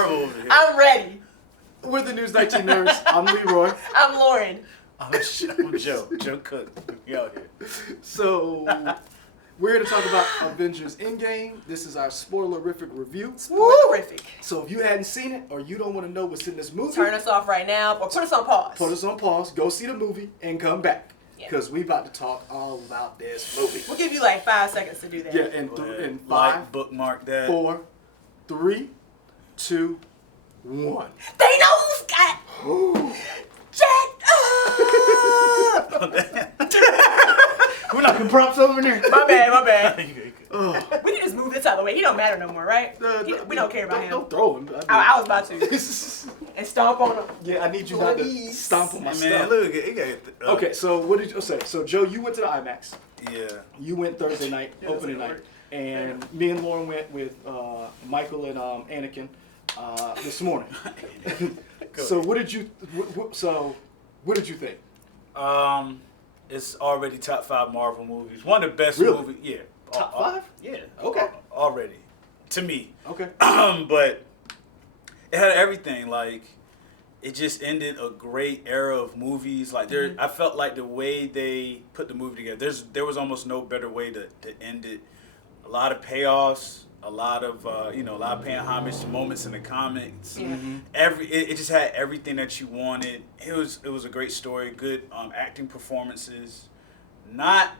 Marvel over here. I'm ready. We're the News 19 Nerds. I'm Leroy. I'm Lauren. I'm Joe. Joe Cook. We out here. So, we're here to talk about Avengers Endgame. This is our spoilerific review. Spoilerific. So, if you hadn't seen it or you don't want to know what's in this movie, Turn us off right now or put us on pause. put us on pause, go see the movie, and come back. Yeah. Because we about to talk all about this movie. We'll give you like 5 seconds to do that. Yeah, in Like, 5, bookmark that. 4, 3, 2, 1. They know who's got Jack. We're knocking props over there. My bad. Oh. We can just move this out of the way. He don't matter no more, right? We don't care about him. Don't throw him. I was about to. And stomp on him. Yeah, I need you not to Please. stomp on my Man, stuff. look, it got. Okay, so what did you say? So Joe, you went to the IMAX. Yeah. You went Thursday night, opening night, and me and Lauren went with Michael and Anakin this morning. So what did you? What did you think? It's already top 5 Marvel movies. One of the best Really? movies. Yeah. Top 5? Yeah. Okay. Already, to me. Okay. But it had everything. Like, it just ended a great era of movies. Like, I felt like the way they put the movie together, there was almost no better way to end it. A lot of payoffs, a lot of paying homage to moments in the comics. Mm-hmm. It just had everything that you wanted. It was a great story, good acting performances. Not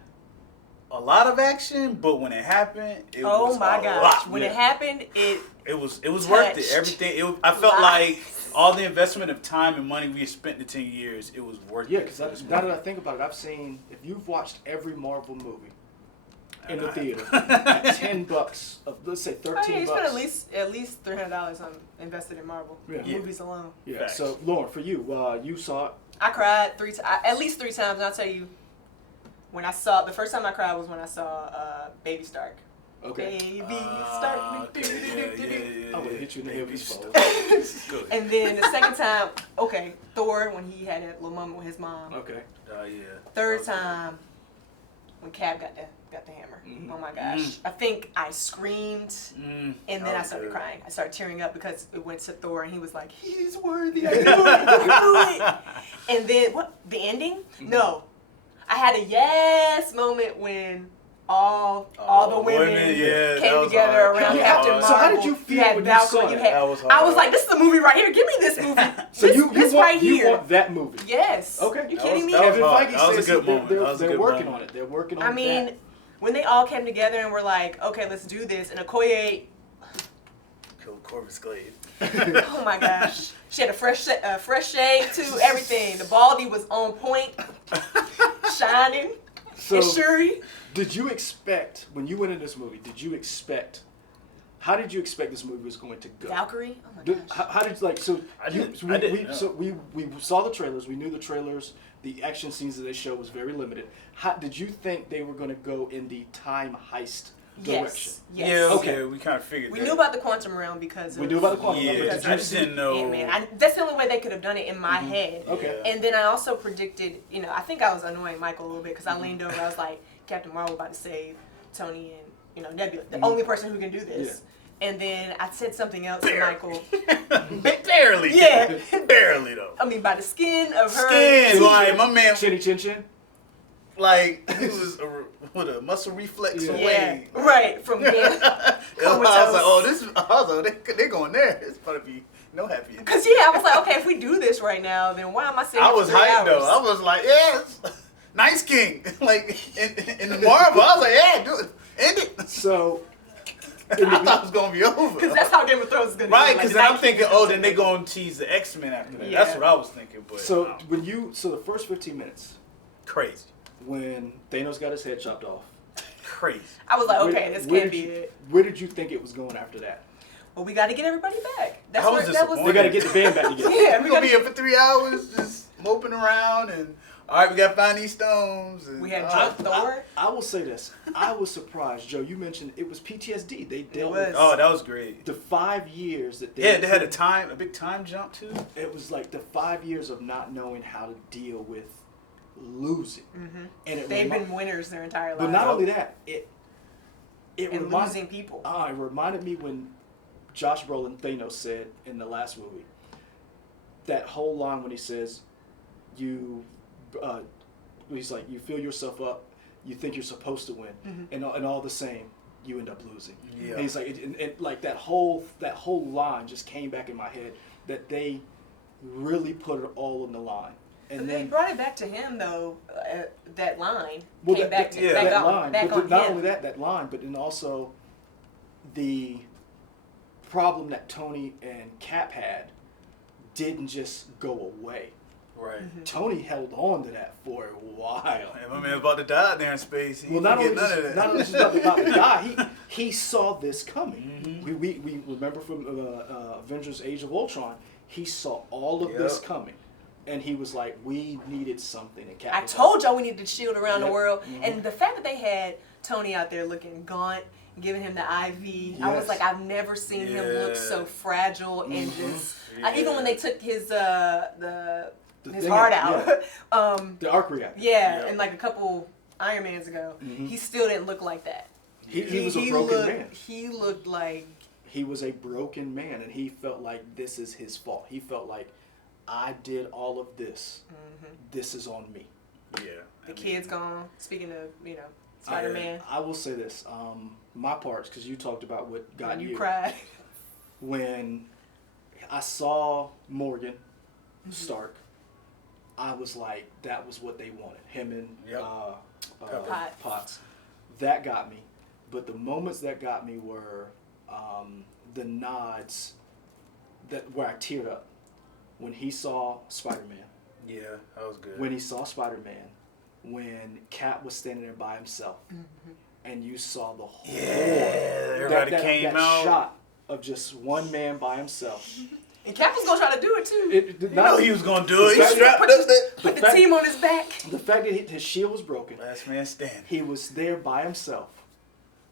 a lot of action, but when it happened, it was Oh my a gosh. lot. When it happened, It was worth it. Everything. I felt like all the investment of time and money we had spent in the 10 years, it was worth it. Yeah, because now that I think about it, I've seen, if you've watched every Marvel movie in the theater at $10 of, let's say $13. you spent at least $300 on invested in Marvel movies alone. Yeah. Facts. So Lauren, for you, you saw it. I cried at least 3 times. And I'll tell you, the first time I cried was when I saw Baby Stark. Okay. Baby Stark. I would hit you in the head with Baby this ball. And then the second time, Thor when he had that little moment with his mom. Okay. Yeah. Third time, when Cap got the hammer. Mhm. Oh my gosh. I think I screamed and then I started crying. I started tearing up because it went to Thor and he was like, he's worthy. I knew it. And then the ending? No. I had a yes moment when all the women came together around Captain Marvel. So how did you feel when you saw it? That was hard. I was like, this is the movie right here. Give me this movie. So this right here. You want that movie? Yes. Okay. You kidding me? That was Kevin hard. Feige That was a says good moment. they're working on it. They're working on it. I mean, when they all came together and were like, okay, let's do this, and Okoye, Killed Corvus Glaive. oh my gosh, she had a fresh shave too, everything. The baldy was on point, shining. And Shuri. Did you expect, when you went in this movie, how did you expect this movie was going to go? Valkyrie? Oh my gosh. How did you, like, so I didn't know. So we saw the trailers, we knew the trailers, the action scenes that they showed was very limited. How did you think they were going to go in the time heist direction? Yes. Yeah, Okay. we kind of figured We that. knew about the quantum realm because We knew about the quantum Yeah, realm. because I just didn't know. Ant-Man. That's the only way they could have done it in my head. Okay. And then I also predicted, I think I was annoying Michael a little bit because I leaned over. I was like, Captain Marvel about to save Tony and Nebula, the only person who can do this. And then I said something else to Michael. Barely. Yeah. Barely though. I mean, by the skin of her. Skin, like my man, Chinny chin chin? like he was with a muscle reflex away. Yeah, right, from being I was like, they're going there. It's gonna be no happy. Because I was like, okay, if we do this right now, then why am I saying I was hyped though. I was like, yes, Nice King. Like in the Marvel, I was like, yeah, do it, end it. So I thought it was gonna be over. Because that's how Game of Thrones is gonna Right, be. because then I'm thinking, then they're gonna tease the X-Men after that. Yeah. That's what I was thinking. But so the first 15 minutes crazy, when Thanos got his head chopped off, crazy. I was like, okay, this can't be it. Where did you think it was going after that? Well, we got to get everybody back. That's I was where that was. They got to get the band back together. Yeah, We're gonna be here for 3 hours, just moping around, and all right, we gotta find these stones. And, We had John Thor. I will say this. I was surprised, Joe. You mentioned it was PTSD. They dealt was. with Oh, that was great. the 5 years that they Yeah, they had a big time jump too. It was like the 5 years of not knowing how to deal with losing, and They've been winners their entire life. But not only that, it and reminded, losing people. It reminded me when Josh Brolin, Thanos, said in the last movie, that whole line when he says, he's like, you fill yourself up, you think you're supposed to win, and all the same, you end up losing. Yeah. And he's like, like that whole line just came back in my head, that they really put it all on the line. And but then they brought it back to him though. That line well, came back to that back line, on, back but on not him. only that line, but then also the problem that Tony and Cap had didn't just go away. Right. Tony held on to that for a while. Hey, my man about to die out there in space. He Well, not only none of that. not only just about to die, he saw this coming. We remember from Avengers: Age of Ultron, he saw all of this coming, and he was like, "We needed something." And Cap I was told y'all we needed to shield around the Yep. world, and the fact that they had Tony out there looking gaunt, giving him the IV, I was Yes. like, I've never seen him look so fragile and just. Yeah. Even when they took his his thing heart out, out, the arc reactor. yeah, Yeah. and like a couple Iron Mans ago, he still didn't look like that. He was a broken man. He looked like. He was a broken man, and he felt like this is his fault. He felt like, I did all of this. This is on me. Yeah. The kid's gone. Speaking of, Spider-Man. I will say this. My parts, because you talked about what got When you. you cried. When I saw Morgan Stark, I was like, that was what they wanted. Him and Yep. Potts. That got me. But the moments that got me were the nods where I teared up. When he saw Spider-Man. Yeah, that was good. When he saw Spider-Man. When Cap was standing there by himself. And you saw the whole... everybody came that out. shot of just one man by himself. And Cap was gonna try to do it too. It did You not. know he was gonna do it. He fact- strapped up that. Put the fact- team on his back. The fact that his shield was broken. Last man standing. He was there by himself.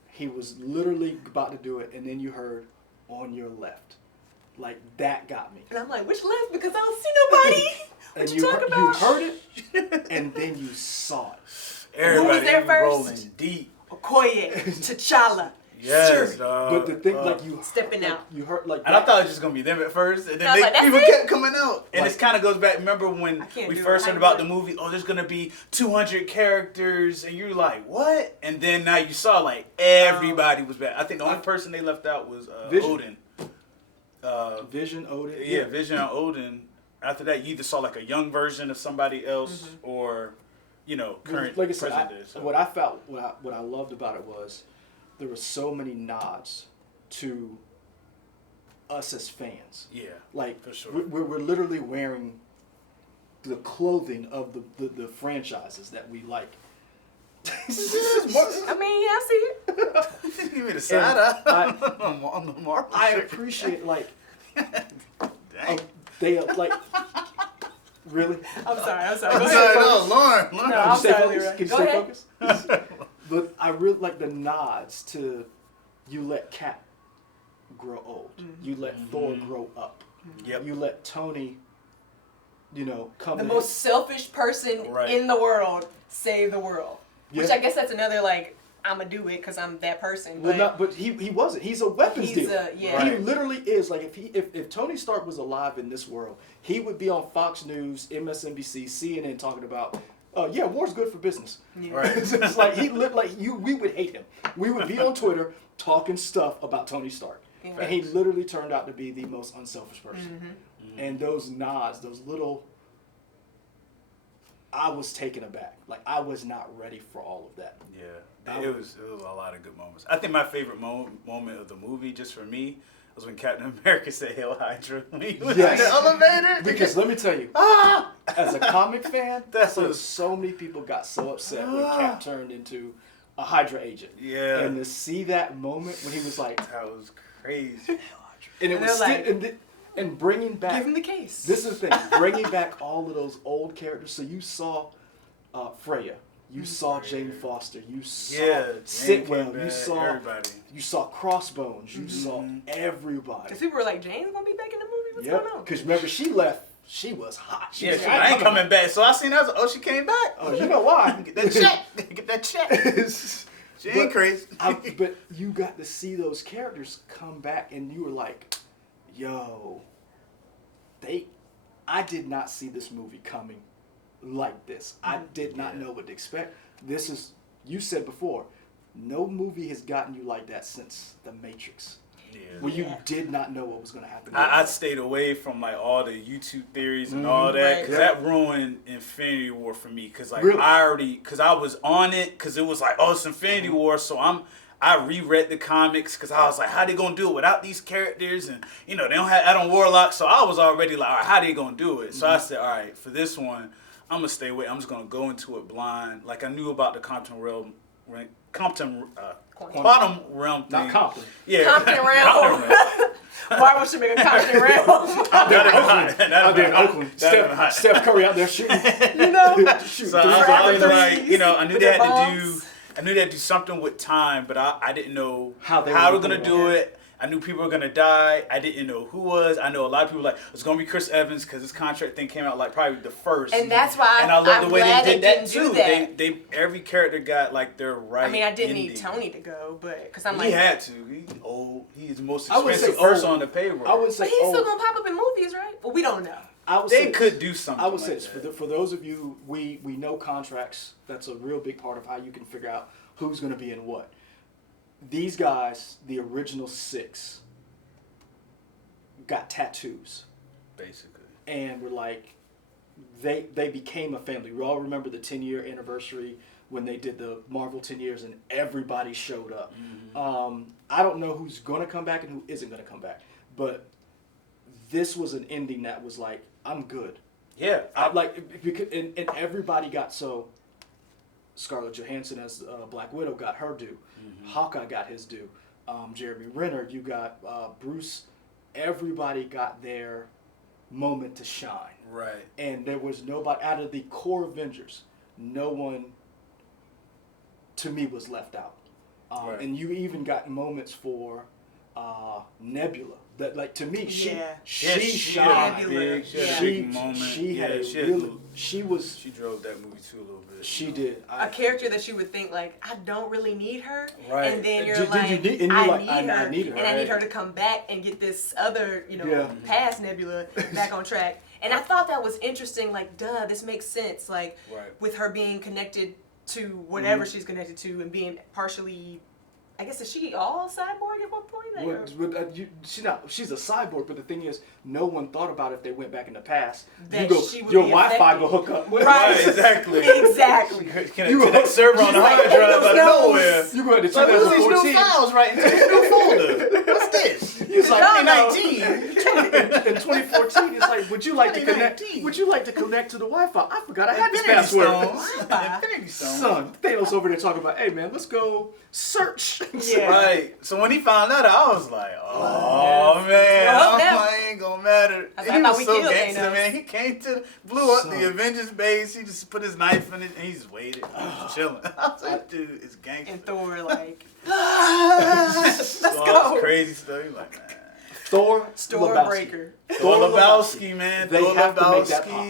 He was literally about to do it, and then you heard, "On your left." Like, that got me. And I'm like, which left? Because I don't see nobody. What And you talking about? you heard it, and then you saw it. Everybody there was first? rolling deep. Okoye, T'Challa, Yes, Shuri, dog. But the thing, like, you stepping like, out. you heard, like, And I thought it was just gonna be them at first, and I then was like, that's people it? kept coming out. And Like- this kind of goes back. Remember when I can't we do first it. heard about the movie? Oh, there's gonna be 200 characters, and you're like, what? And then now you saw like everybody was back. I think the only person they left out was Vision. Odin. Vision, Odin. Yeah, Vision and Odin. After that, you either saw like a young version of somebody else, or current Like I said, present day. So. what I felt, what I loved about it was there were so many nods to us as fans. Yeah, Like, for sure. we're literally wearing the clothing of the franchises that we like. I mean, yeah, I see it. Give me the side eye on the Marvel I shirt. appreciate, like, Dang. they like, really? I'm sorry. I'm Go sorry, ahead. no, Lauren. No, Can I'm you stay sorry, focused? Leroy. Can you Go stay ahead. focused? But I really like the nods to you let Cap grow old. You let Thor grow up. Yep. You let Tony, come The in. most selfish person Right. in the world save the world. Which Yeah. I guess that's another, like, I'm going to do it because I'm that person. But he wasn't. He's a weapons He's dealer. yeah. He Right. literally is. Like, if Tony Stark was alive in this world, he would be on Fox News, MSNBC, CNN talking about, war's good for business. Yeah. Right. It's like he lived like you. We would hate him. We would be on Twitter talking stuff about Tony Stark, Yeah. and he literally turned out to be the most unselfish person. And those nods, those little, I was taken aback. Like, I was not ready for all of that. Yeah, it was a lot of good moments. I think my favorite moment of the movie, just for me, was when Captain America said "Hail Hydra" when he was Yes. in the elevator. Because let me tell you, Ah! as a comic fan, That's so many people got so upset when Cap turned into a Hydra agent. Yeah. And to see that moment when he was like, That was crazy. and it And was they're still, like, and bringing back. Give him the case. This is the thing, bringing back all of those old characters. So you saw Freya, you saw Jane Foster, you saw Yeah, Jane Sitwell, came you back, saw everybody. you saw Crossbones, you saw everybody. Because people were like, Jane's going to be back in the movie? What's Yep. going on? Because remember, she left. She was hot. She Yeah, was she, like, I ain't coming back. So I seen that. I was like, oh, she came back. Oh, you know why? Get that check. Get that check. She ain't crazy. But you got to see those characters come back, and you were like, yo, I did not see this movie coming like this. I did not know what to expect. This is, you said before, no movie has gotten you like that since The Matrix. Yeah. Where you did not know what was going to happen. I stayed away from like all the YouTube theories and all that, because that ruined Infinity War for me. Because like because I was on it, because it was like, oh, it's Infinity War, so I reread the comics because I was like, how they gonna do it without these characters? And they don't have Adam Warlock, so I was already like, all right, how they gonna do it? So I said, all right, for this one, I'm gonna stay away. I'm just gonna go into it blind. Like I knew about the Quantum Realm thing. Not Compton. Yeah. Compton Realm. Why would she make a Compton Realm? Out there in Oakland. Steph Curry out there shooting. So I was like, I knew they had to do something with time, but I didn't know how they were gonna do it. I knew people were gonna die. I didn't know who was. I know a lot of people were like, it's gonna be Chris Evans because his contract thing came out like probably the first. And that's why I love the way they did that too. They every character got like their right. I mean, I didn't need Tony to go, but because I'm like, he had to. He's old. He's the most expensive person on the payroll. I would say, but he's still gonna pop up in movies, right? Well, we don't know. They could do something. I would say for those of you, we know contracts. That's a real big part of how you can figure out who's going to be in what. These guys, the original 6, got tattoos, basically, and we're like, they became a family. We all remember the 10-year anniversary when they did the Marvel 10 years, and everybody showed up. I don't know who's going to come back and who isn't going to come back, but this was an ending that was like, I'm good. Yeah, and everybody got so. Scarlett Johansson as Black Widow got her due. Hawkeye got his due. Jeremy Renner, you got Bruce. Everybody got their moment to shine. Right. And there was nobody out of the core Avengers. No one, to me, was left out. Right. And you even got moments for Nebula. That, like, to me, she shined. She drove that movie too a little bit. She did. A character that you would think like, I don't really need her, right? And then I need her, and I need her to come back and get this other, past Nebula back on track. And I thought that was interesting. Like, this makes sense. Like, with her being connected to whatever she's connected to and being partially. I guess, is she all cyborg at one point? She's a cyborg, but the thing is, no one thought about if they went back in the past. That your Wi-Fi will hook up. Right, exactly. Exactly. Connect that server on the hard drive out of nowhere. You go into 2014. Who's these new files right into this new folder? What's this? It's like 2019. In 2014, it's like, would you like to connect? Would you like to connect to the Wi-Fi? I forgot I had this password. Infinity Stone. Son, Thanos over there talking about, hey man, let's go search. Yeah. Right. So when he found out, I was like, oh man, I ain't gonna matter. He was so gangster, man. He came blew up the Avengers base. He just put his knife in it and he just waited. He was chilling. I was like, dude, it's gangster. And Thor like, let's go. Crazy stuff. He's like, man. Thor Stormbreaker. Thor Lebowski, man. They have to make that pop.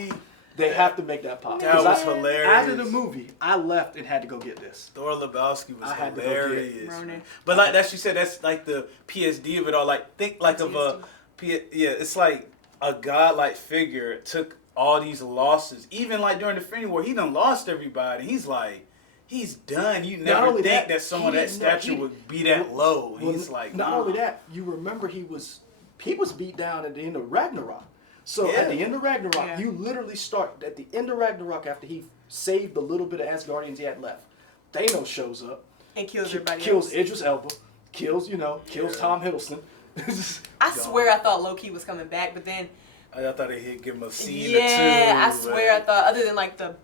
They have to make that pop. That was hilarious. After the movie, I left and had to go get this. Thor Lebowski was hilarious. Ronan. But like that, you said that's like the PSD of it all. Like think like of a, it's like a godlike figure took all these losses. Even like during the Infinity War, he done lost everybody. He's like, he's done. You never think that someone that stature would be that low. He's like, not only that, you remember he was beat down at the end of Ragnarok. So at the end of Ragnarok, you literally start at the end of Ragnarok after he saved the little bit of Asgardians he had left. Thanos shows up and kills everybody. Kills Idris Elba. Kills Tom Hiddleston. I swear I thought Loki was coming back, but then I thought he'd give him a scene or two. Yeah, I swear I thought, other than like the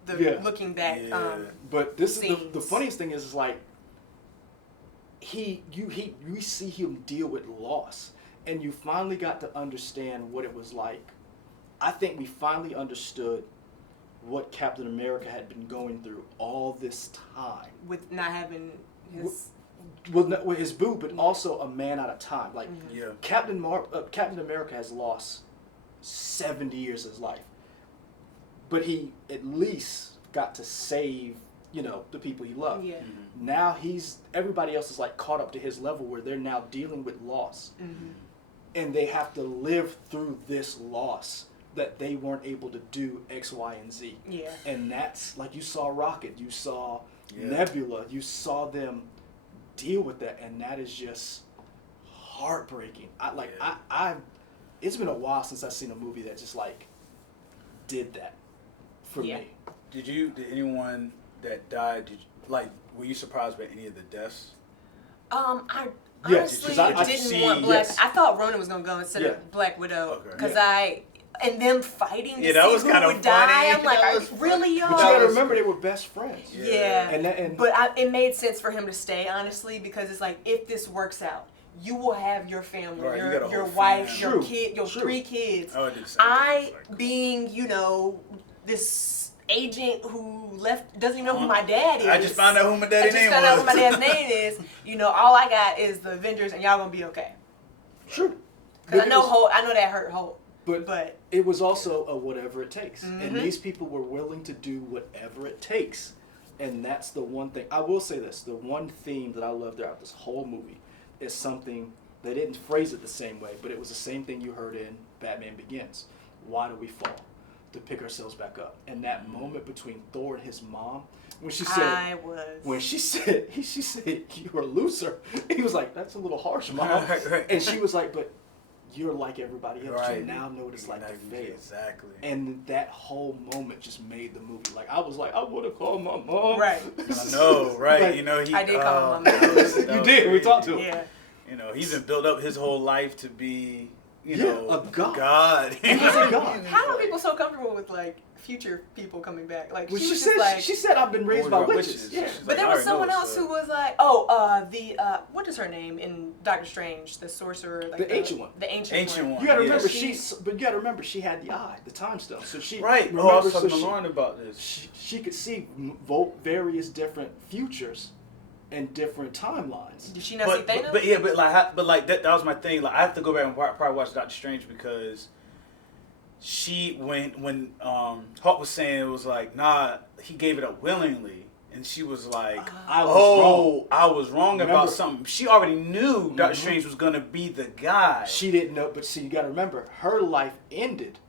looking back. But this is the funniest thing is like we see him deal with loss, and you finally got to understand what it was like. I think we finally understood what Captain America had been going through all this time. With not having his... With his boo, but also a man out of time. Like, Captain America has lost 70 years of his life. But he at least got to save you know, the people he loved. Yeah. Now everybody else is like caught up to his level where they're now dealing with loss. And they have to live through this loss that they weren't able to do X, Y, and Z. Yeah. And that's like you saw Rocket, you saw Nebula, you saw them deal with that, and that is just heartbreaking. It's been a while since I've seen a movie that just like did that for me. Did anyone that died, were you surprised by any of the deaths? I Yes, honestly 'cause I didn't want Black. yes. I thought Ronan was gonna go instead of Black Widow because and them fighting to that see was who kinda would die. funny. I'm like, That are was you really, y'all? But you gotta remember they were best friends. Yeah. And but it made sense for him to stay, honestly, because it's like, if this works out, you will have your family, Right, you got a your whole wife, family. your True, kid, your true. 3 kids. I would do the same thing. Being, you know, this agent who doesn't even know who my dad is. I just found out who my dad's name was. I just found out who my dad's name is. You know, all I got is the Avengers, and y'all gonna be okay. Sure. Because I know that hurt Hulk. But it was also a whatever it takes. And these people were willing to do whatever it takes. And that's the one thing. I will say this. The one theme that I loved throughout this whole movie is something, they didn't phrase it the same way, but it was the same thing you heard in Batman Begins. Why do we fall? To pick ourselves back up. And that moment between Thor and his mom, when she said, she said, you're a loser. He was like, that's a little harsh, Mom. And she was like, but you're like everybody else. You now know what it's like to fail. Exactly. And that whole moment just made the movie. Like, I was like, I would have called my mom. Right. I know, right? Like, you know, I did call my mom. You did. We talked to him. Yeah. You know, he's been built up his whole life to be, you know, a god. He's a god. How are people so comfortable with like future people coming back? Like Well, she was said, just like, she said I've been raised by witches. Yeah. but there was someone else who was like, what is her name in Doctor Strange? The sorcerer, like the ancient one. The ancient one. You gotta remember but you gotta remember she had the eye, the time stone. So she I was talking to Lauren about this. She could see various different futures and different timelines. Did she not see Thanos? That was my thing. Like, I have to go back and probably watch Doctor Strange because when Hulk was saying it was like, nah, he gave it up willingly, and she was like, I was wrong about something. She already knew Doctor Strange was gonna be the guy. She didn't know, but see, you gotta remember, her life ended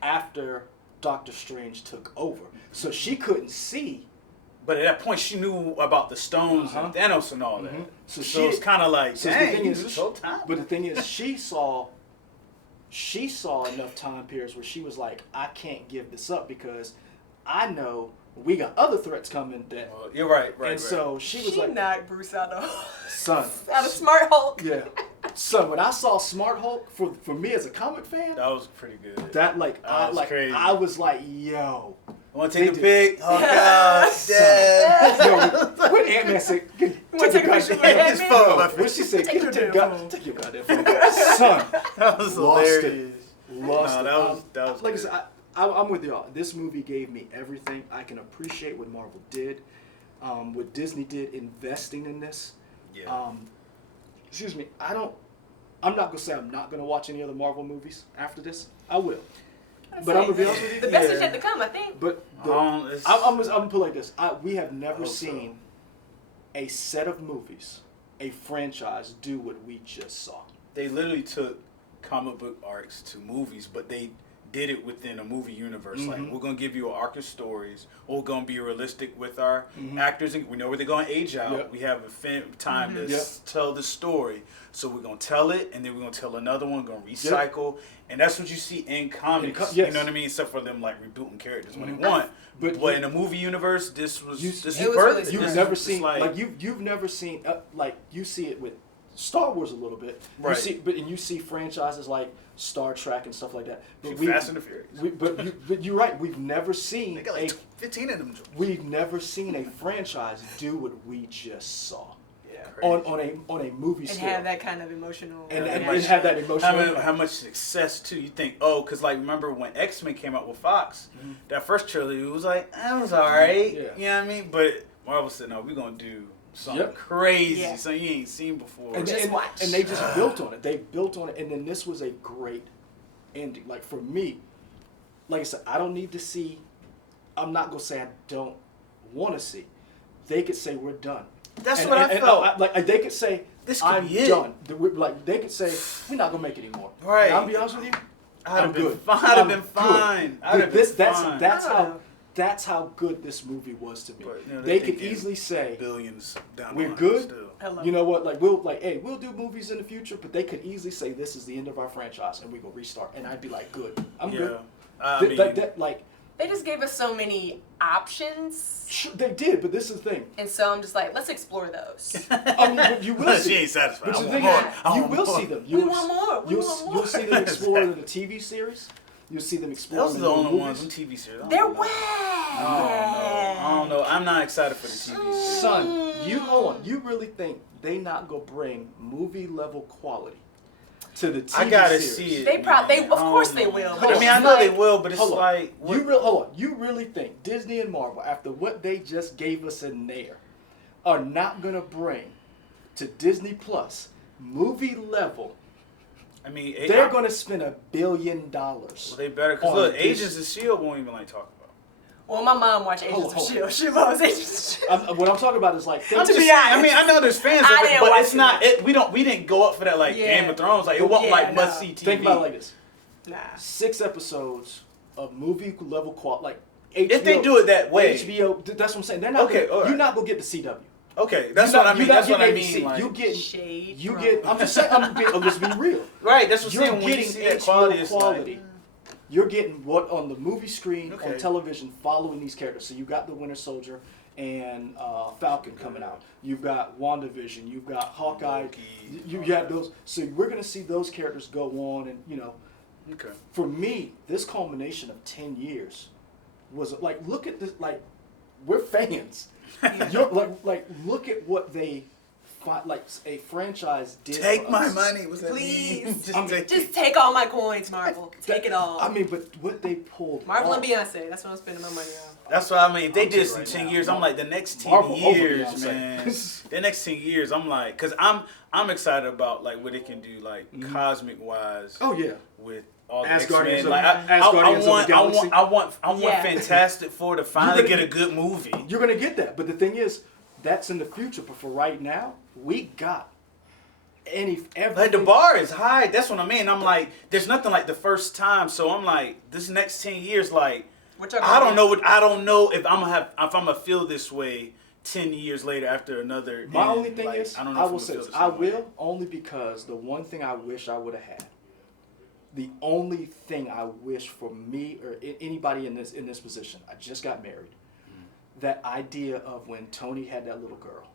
after Doctor Strange took over, so she couldn't see. But at that point, she knew about the stones and Thanos and all that. So it's kind of like, dang, but the thing is, she saw enough time periods where she was like, I can't give this up because I know we got other threats coming. That you're right. And so she was like, knocked Bruce out of Smart Hulk. Yeah. So when I saw Smart Hulk, for me as a comic fan, that was pretty good. That crazy. I was like, yo. I want to take a pic. Oh God, Dad. When Ant-Man said, take a picture with Ant-Man? What she said? Take your goddamn phone. Son. That was hilarious. Lost it. That was like I said, I'm with y'all. This movie gave me everything. I can appreciate what Marvel did, what Disney did investing in this. Yeah. Excuse me. I'm not gonna say I'm not gonna watch any other Marvel movies after this. I will. But I'm gonna be honest with you. The best is yet to come, I think. But I'm gonna put it like this: we have never seen a set of movies, a franchise, do what we just saw. They literally took comic book arcs to movies, but they did it within a movie universe. Like, we're gonna give you an arc of stories. We're gonna be realistic with our actors. And we know where they're gonna age out. Yep. We have a time to tell the story. So we're gonna tell it, and then we're gonna tell another one. Gonna recycle, and that's what you see in comics. You know what I mean? Except for them like rebooting characters when they want. But in the movie universe, this was perfect. You've never seen you've never seen you see it with Star Wars a little bit, right? You see franchises like Star Trek and stuff like that. But Fast and the Furious. But you're right. We've never seen they got like 15 of them. We've never seen a franchise do what we just saw. Yeah, on a movie scale. And have that kind of emotional. And have that emotional. How much success too? You think? Oh, because like remember when X-Men came out with Fox, that first trilogy it was like that was alright. Yeah. You know what I mean? But Marvel said no, we're gonna do something crazy, something you ain't seen before. And they just built on it. They built on it, and then this was a great ending. Like for me, like I said, I don't need to see. I'm not gonna say I don't want to see, they could say we're done. That's what I felt. Like they could say, this could I'm be it. done. Like they could say, we're not gonna make it anymore. Right. And I'll be honest with you, I'd have been good. fine. I'd have been fine. I'd have been fine. That's how good this movie was to me. But, you know, they could easily say billions down we're the line good. still. You know what? Like we'll do movies in the future, but they could easily say this is the end of our franchise and we go restart. And I'd be like, good. I'm good. I mean, they just gave us so many options. Sure, they did, but this is the thing. And so I'm just like, let's explore those. I mean, but you will see. She ain't satisfied. But I the want thing more. is, you will see them. We want more. You'll see them explore in the TV series. You'll see them explore. Those in are the the only movies. ones in TV series. They're whack. I don't know. I'm not excited for the TV series. Son, you hold on. You really think they not gonna bring movie level quality to the TV I gotta series? see it. They of course they will. But I mean, I know they will, but it's like hold on. You really think Disney and Marvel, after what they just gave us in there, are not gonna bring to Disney Plus movie level? I mean, they're gonna spend $1 billion. Well, they better, because look, Agents of S.H.I.E.L.D. won't even like talk about. Well, my mom watched Agents of S.H.I.E.L.D. She loves Agents of S.H.I.E.L.D. What I'm talking about is like. I'm just saying, I mean, I know there's fans of it, but it's not. We didn't go up for that like Game of Thrones. Like it wasn't like must see TV. Think about it like this. Nah. 6 episodes of movie level quality, like HBO. If they do it that way, HBO. That's what I'm saying. They're not. Okay, gonna, you're not gonna get the CW. Okay, that's what I mean. That's what I mean. Like, you get shade. You get. I'm just saying. Let's be real. Right. That's what I'm saying. You're When you see that quality, quality. You're getting what on the movie screen Okay. on television, following these characters. So you got the Winter Soldier and Falcon coming out. You've got WandaVision. You've got Hawkeye. You have those. So we're gonna see those characters go on, and you know. Okay. For me, this culmination of 10 years was like, look at this. Like, we're fans. You're like look at what they like a franchise did. Take for my us. money. What's that Please. mean? Just take all my coins, Marvel. Take it all. I mean, but what they pulled. Marvel off, and Beyonce. That's what I'm spending my money on. That's what I mean. If they I'm did just some right 10 now. years, I'm like the next 10 Marvel over years, Beyonce. man. The next 10 years, I'm like, cause I'm excited about like what it can do, like cosmic wise. Oh yeah. With all the Asgardians X-Men. of- Like Asgardians of the Galaxy. I want Yeah. Fantastic Four to finally get a good movie. You're gonna get that, but the thing is, that's in the future. But for right now, we got everything. Like the bar is high. That's what I mean. I'm like, there's nothing like the first time. So I'm like, this next 10 years, like, I don't know if I'm gonna feel this way 10 years later after another. My only thing is, I don't know. I if will I'm say gonna this. feel I the same way. will only because the one thing I wish I would have had. The only thing I wish for me or anybody in this position, I just got married. That idea of when Tony had that little girl,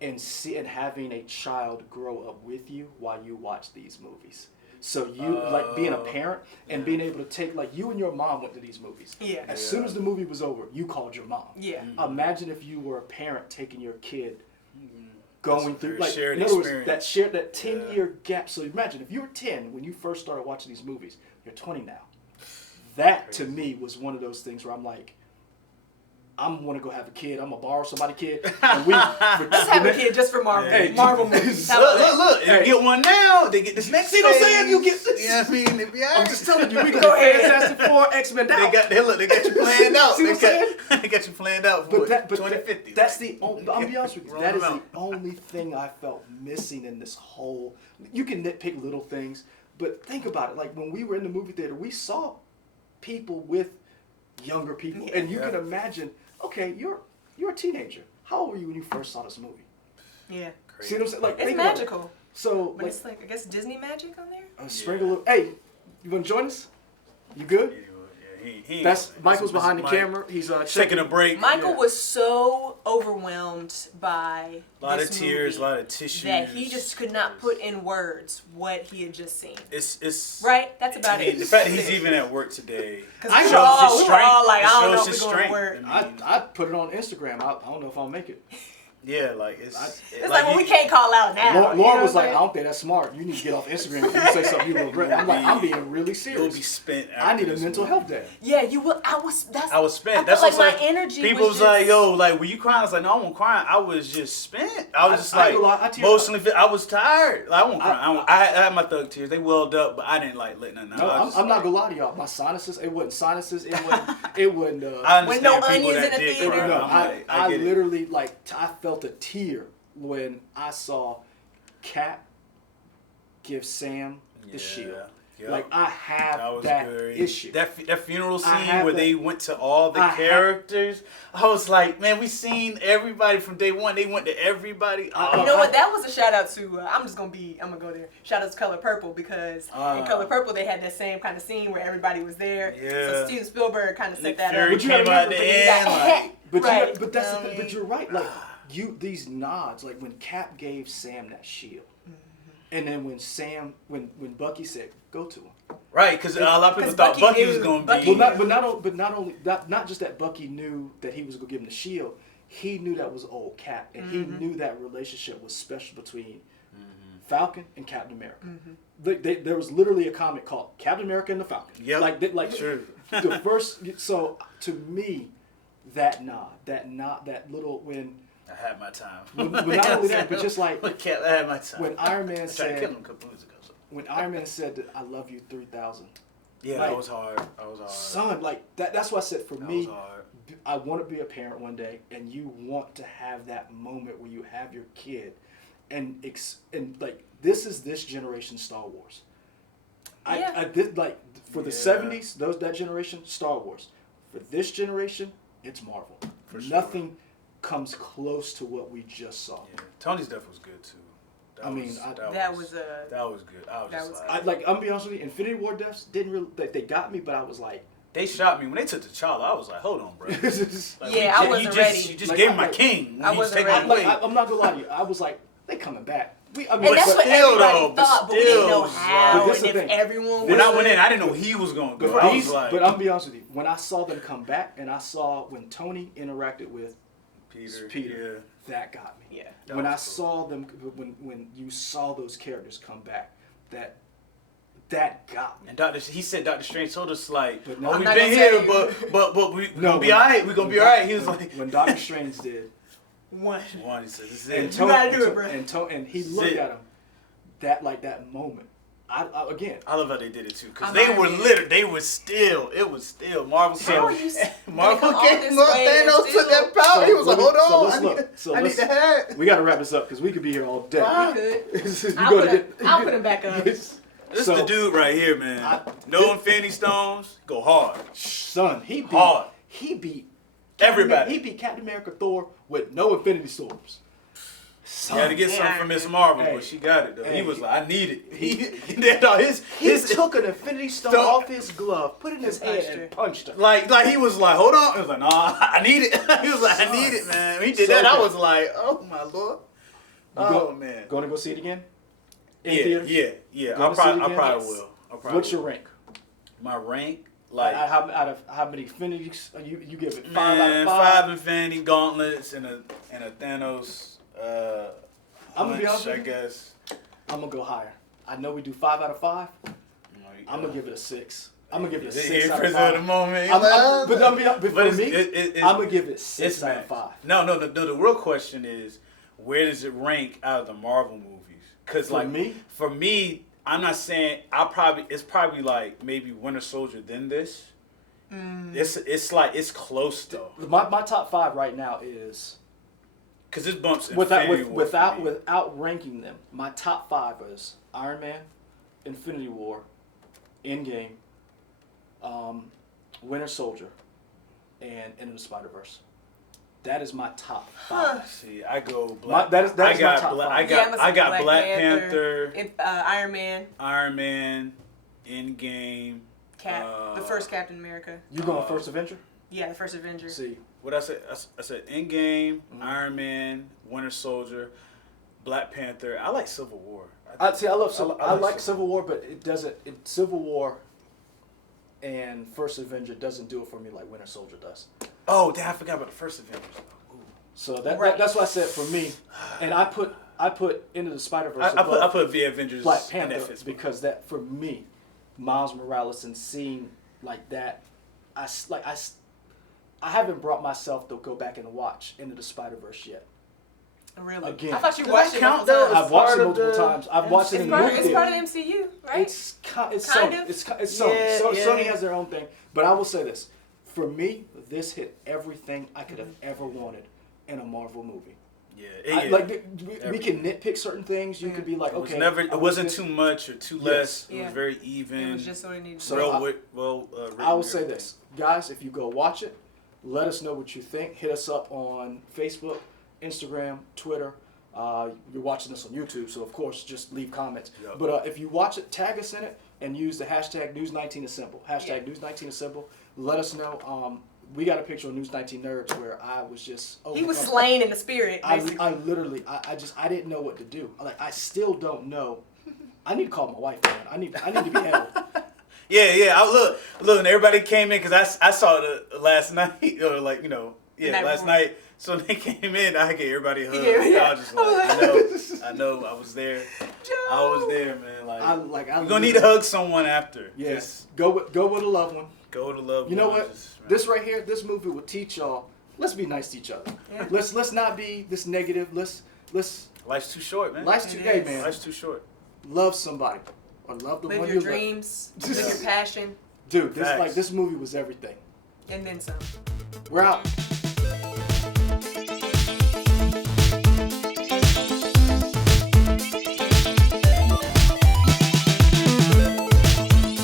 and having a child grow up with you while you watch these movies. So you like being a parent and being able to take, like, you and your mom went to these movies. Yeah. As soon as the movie was over, you called your mom. Yeah. Imagine if you were a parent taking your kid going through, very like, shared in other words, experience. that 10-year gap. So imagine if you were 10 when you first started watching these movies, you're 20 now. That to me was one of those things where I'm like, I'm gonna go have a kid. I'm gonna borrow somebody's kid, and Let's have a kid just for Marvel. Hey, Marvel movies. Look. Hey. They get one now. They get this next. See what I'm saying? phase. You get this. You know what I mean? They be all I'm right. just telling you, we Go go ahead. Fantastic Four, X-Men out. They got you planned out. See what I'm They got you planned out for But 2050. that's the only, I'll be honest with you, Roll that is them the out. only thing I felt missing in this whole, you can nitpick little things, but think about it, like when we were in the movie theater, we saw people with younger people, and you can imagine, okay, you're a teenager. How old were you when you first saw this movie? Yeah. See what I'm saying? Like, It's think about it. magical. So, But it's like, I guess, Disney magic on there? sprinkle a little, hey, you want to join us? You good? He That's Michael's this behind the Mike. camera. He's Taking a break. Michael Yeah. was so overwhelmed by A lot this of tears, a movie lot of tissues. that he just could not put in words what he had just seen. It's Right? That's about I mean, it. the fact that he's even at work today. Because I we were shows all his like, I don't know strength. if It we're going to shows work. his strength. I put it on Instagram. I don't know if I'll make it. Yeah, like it's like when we can't call out now. Lauren was like, I don't think that's smart. You need to get off Instagram if you say something you regret. I'm like, I'm being really serious. You'll be spent. I need a mental health day. Yeah, you will. I was spent. I That's felt like what my energy. People was like, yo, like, were you crying? I was like, no, I wasn't crying. I was just spent. I was just like emotionally fit. I was tired. Like, I wasn't crying. I had my thug tears. They welled up, but I didn't like let nothing out. No, I'm not gonna lie to y'all. My sinuses. It wasn't sinuses. It wasn't. With no onions in the theater. No, I literally like. I felt a tear when I saw Cap give Sam the shield. Yep. Like I have that issue. That funeral scene where they went to all the characters. I was like, man, we seen everybody from day one. They went to everybody. You know what? That was a shout out to. I'm gonna go there. Shout out to Color Purple because in Color Purple they had that same kind of scene where everybody was there. Yeah. So Steven Spielberg kind of set that Fury up. came out the end. But that's the thing. But you're right. Like these nods. Like when Cap gave Sam that shield. And then when Bucky said, "Go to him," right? Because a lot of people thought Bucky was going to be. Not just that Bucky knew that he was going to give him the shield. He knew that was old Cap, and he knew that relationship was special between Falcon and Captain America. There was literally a comic called Captain America and the Falcon. Yeah, like sure. The first. So to me, that little when. I had my time. But not only that, but just like I had my time. When Iron Man said, I tried to kill him a couple years ago. So. When Iron Man said that I love you 3,000. Yeah, like, that was hard. Son, like that's why I said for me, was hard. I want to be a parent one day, and you want to have that moment where you have your kid, and like this generation Star Wars. I did like for the 70s, that generation Star Wars. For this generation, it's Marvel. For sure. Nothing comes close to what we just saw. Yeah. Tony's death was good too. That was good. I was I'm gonna be honest with you. Infinity War deaths didn't really. They got me, but I was like. They shot me when they took T'Challa. I was like, hold on, bro. I wasn't ready. You just gave him my king. I wasn't ready. I'm not gonna lie to you. I was like, they coming back. And that's what everybody thought, but we didn't know how. And if everyone when I went in, I didn't know he was gonna go. I was like, but I'm gonna be honest with you. When I saw them come back, and I saw when Tony interacted with Peter, that got me. Yeah. When I saw them, when you saw those characters come back, that got me. And he said Dr. Strange told us like, we've been here, but we gonna be alright. We gonna be alright. He was like, when Dr. Strange did one, he said, "This is it. You gotta do it, bro." And he looked at him, that moment. I love how they did it too, because they were it was still Marvel came up, Thanos took that power. He was like, hold on, I need to have it. We gotta wrap this up because we could be here all day. We could. I'll put him back up. This is the dude right here, man. No Infinity Stones, go hard. Son, he beat everybody. He beat Captain America, Thor with no Infinity Stones. He had to get something from Miss Marvel, but she got it though. He was like, I need it. He took an Infinity Stone off his glove, put it in his hand, and punched her. Like he was like, hold on. He was like, nah, I need it. He was like, I need it, man. When he did that, I was like, oh my Lord. Man. Going to go see it again? Yeah. I probably will. What's your rank? My rank? Like out of how many Infinities you give it? 5 man, out of 5? 5 Infinity Gauntlets and a Thanos. I'm gonna be honest with you. I guess I'm gonna go higher. I know we do 5 out of 5. I'm gonna give it a 6. I'm gonna give it a 6 out of 5. The moment. I'm gonna give it 6 out of 5. No. The real question is, where does it rank out of the Marvel movies? Because for me, I'm not saying it's probably like maybe Winter Soldier then this. It's like it's close though. My top 5 right now is. Because this bumps without ranking them, my top 5 is Iron Man, Infinity War, Endgame, Winter Soldier, and Into the Spider-Verse. That is my top 5. See, I go Black. That is my top 5. I got Black Panther, Iron Man, Endgame, Cap, the first Captain America. You going first Avenger? Yeah, the first Avenger. See. What I said? I said Endgame, Iron Man, Winter Soldier, Black Panther. I like Civil War. I like Civil War, but it doesn't. Civil War and First Avenger doesn't do it for me like Winter Soldier does. Oh, damn! I forgot about the first Avengers. So that's what I said for me, and I put Into the Spider-Verse. I put the Avengers Black Panther in that because that for me, Miles Morales and seeing like that, I haven't brought myself to go back and watch Into the Spider-Verse yet. Really? Again, I thought you Does watched that it count, multiple though? times. I've watched it multiple times. I've watched it in the movie It's theater. part of the MCU, right? It's Kind Sony. of? It's Sony. Yeah, So yeah. Sony has their own thing. But I will say this: for me, this hit everything I could have ever wanted in a Marvel movie. Yeah, We can nitpick certain things. You could be like, okay, it wasn't too much or too less. Yeah. It was very even. It was just what it needed. So written I will and say everything. this, guys: if you go watch it, let us know what you think. Hit us up on Facebook, Instagram, Twitter. You're watching this on YouTube, so of course just leave comments. Yep. But if you watch it, tag us in it and use the hashtag News19Assemble. Hashtag News19Assemble. Let us know. We got a picture of News19Nerds where I was just. He was slain in the spirit. Basically. I literally, I didn't know what to do. Like I still don't know. I need to call my wife, man. I need to be handled. Yeah. I look, and everybody came in because I saw it last night or last night. So they came in, I gave everybody a hug. Yeah. I was just like, I know, I was there. I was there, man. You're gonna need to hug someone after. Yes. Go with a loved one. Go to love. You know what? This right here, this movie will teach y'all. Let's be nice to each other. Yeah. Let's not be this negative. Let's. Life's too short, man. Hey, man. Life's too short. Love somebody or love the Live one your you dreams. love. Live your passion. Dude, Facts. this movie was everything. And then some. We're out.